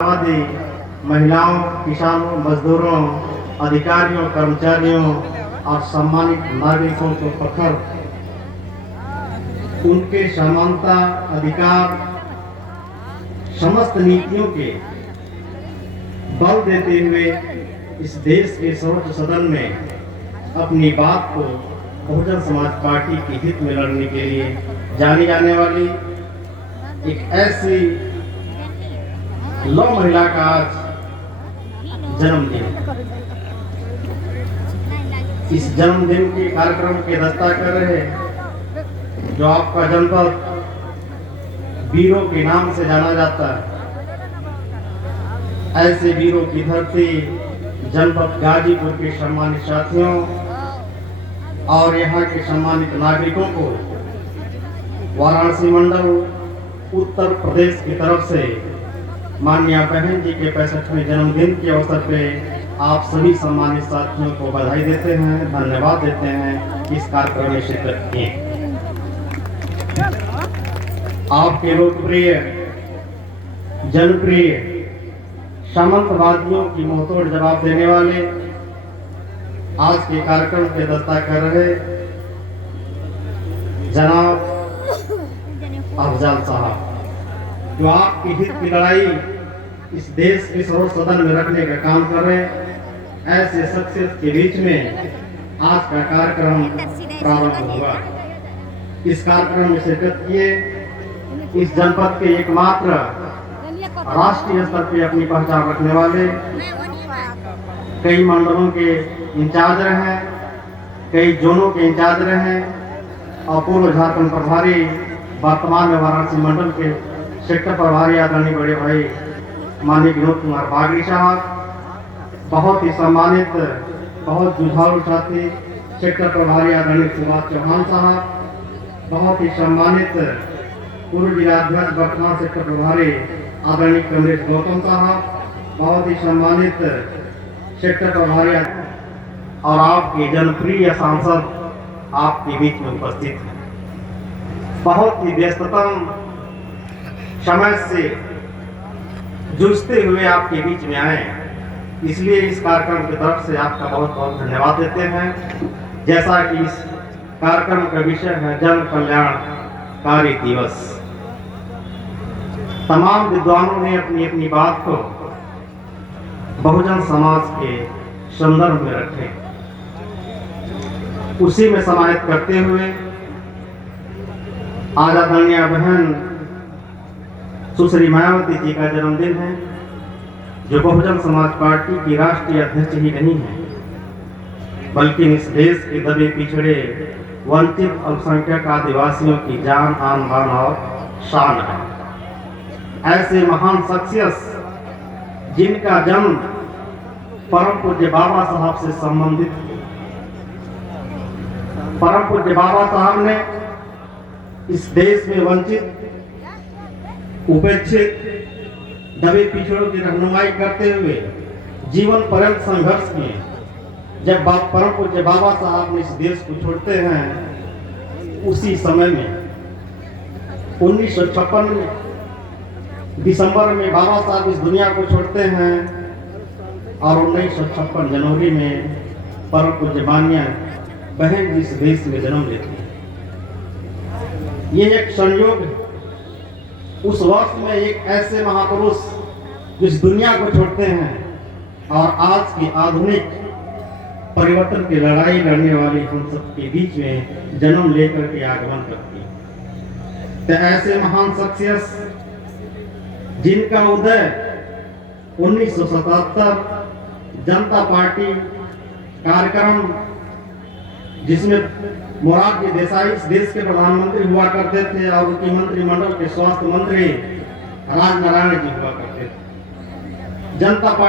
आदि महिलाओं, किसानों, मजदूरों, अधिकारियों, कर्मचारियों और सम्मानित नागरिकों को प्रखर उनके समानता अधिकार समस्त नीतियों के बल देते हुए इस देश के सर्वोच्च सदन में अपनी बात को बहुजन समाज पार्टी के हित में लड़ने के लिए जानी जाने वाली एक ऐसी लौ महिला का आज जन्मदिन। इस जन्मदिन के कार्यक्रम की अध्यक्षता कर रहे जो आपका जनपद वीरों के नाम से जाना जाता है, ऐसे वीरों की धरती जनपद गाजीपुर के सम्मानित साथियों और यहाँ के सम्मानित नागरिकों को वाराणसी मंडल उत्तर प्रदेश की तरफ से माननीय बहन जी के 65वें जन्मदिन के अवसर पे आप सभी सम्मानित साथियों को बधाई देते हैं, धन्यवाद देते हैं इस कार्यक्रम में शिरकत किए। आपके लोकप्रिय जनप्रिय सामंतवादियों की मुंहतोड़ जवाब देने वाले आज के कार्यक्रम की अध्यक्षता कर रहे जनाब अफजल साहब, जो आपके हित की लड़ाई इस देश के सर्वोच्च सदन में रखने का काम कर रहे हैं, ऐसे शख्सियत के बीच में आज का कार्यक्रम प्रारंभ होगा। इस कार्यक्रम में शिरकत किए इस जनपद के एकमात्र राष्ट्रीय स्तर पर अपनी पहचान रखने वाले कई मंडलों के इंचार्ज रहे, कई जोनों के इंचार्ज रहे और पूर्व झारखंड प्रभारी, वर्तमान में वाराणसी मंडल के सेक्टर प्रभारी आदरणीय बड़े भाई माननीय विनोद कुमार बागड़ी साहब, बहुत ही सम्मानित, बहुत जुझारू साथी सेक्टर प्रभारी आदरणीय सुभाष चौहान साहब, बहुत ही सम्मानित पूर्व जिलाध्यक्ष वर्तमान सेक्टर प्रभारी आदरणीय कमलेश गौतम साहब, बहुत ही सम्मानित सेक्टर प्रभारी और आपके जनप्रिय सांसद आपके बीच में उपस्थित हैं। बहुत ही व्यस्ततम समय से जूझते हुए आपके बीच में आए, इसलिए इस कार्यक्रम की तरफ से आपका बहुत बहुत धन्यवाद देते हैं। जैसा कि इस कार्यक्रम का विषय है जन कल्याणकारी दिवस, तमाम विद्वानों ने अपनी अपनी बात को बहुजन समाज के संदर्भ में रखे, उसी में समाहित करते हुए आज आदरणीय बहन सुश्री मायावती जी का जन्मदिन है, जो बहुजन समाज पार्टी की राष्ट्रीय अध्यक्ष ही नहीं है बल्कि इस देश के दबे पिछड़े वंचित अल्पसंख्यक आदिवासियों की जान, आन, बान और शान है। ऐसे महान शख्सियत जिनका जन्म परम पूज्य बाबा साहब से संबंधित, परम पूज्य बाबा साहब ने इस देश में वंचित, उपेक्षित, दबे पिछड़ों की रहनुमाई करते हुए जीवन पर्यंत संघर्ष किए। जब परम पूज्य बाबा साहब ने इस देश को छोड़ते हैं, उसी समय में 1956 में दिसंबर में बाबा साहब इस दुनिया को छोड़ते हैं और 1956 जनवरी में परम पूज्य मान्य बहन जी इस देश में जन्म लेती है। ये एक संयोग है, उस वक्त में एक ऐसे महापुरुष जिस दुनिया को छोड़ते हैं और आज की आधुनिक परिवर्तन की लड़ाई लड़ने वाली हम सब के बीच में जन्म लेकर के आगमन करती है। तो ऐसे महान शख्सियत जिनका उदय 1977 जनता पार्टी कार्यक्रम, जिसमें मोरारजी देसाई इस देश के प्रधानमंत्री हुआ करते थे और उनकी मंत्रिमंडल के स्वास्थ्य मंत्री राजनारायण जी हुआ करते थे। जनता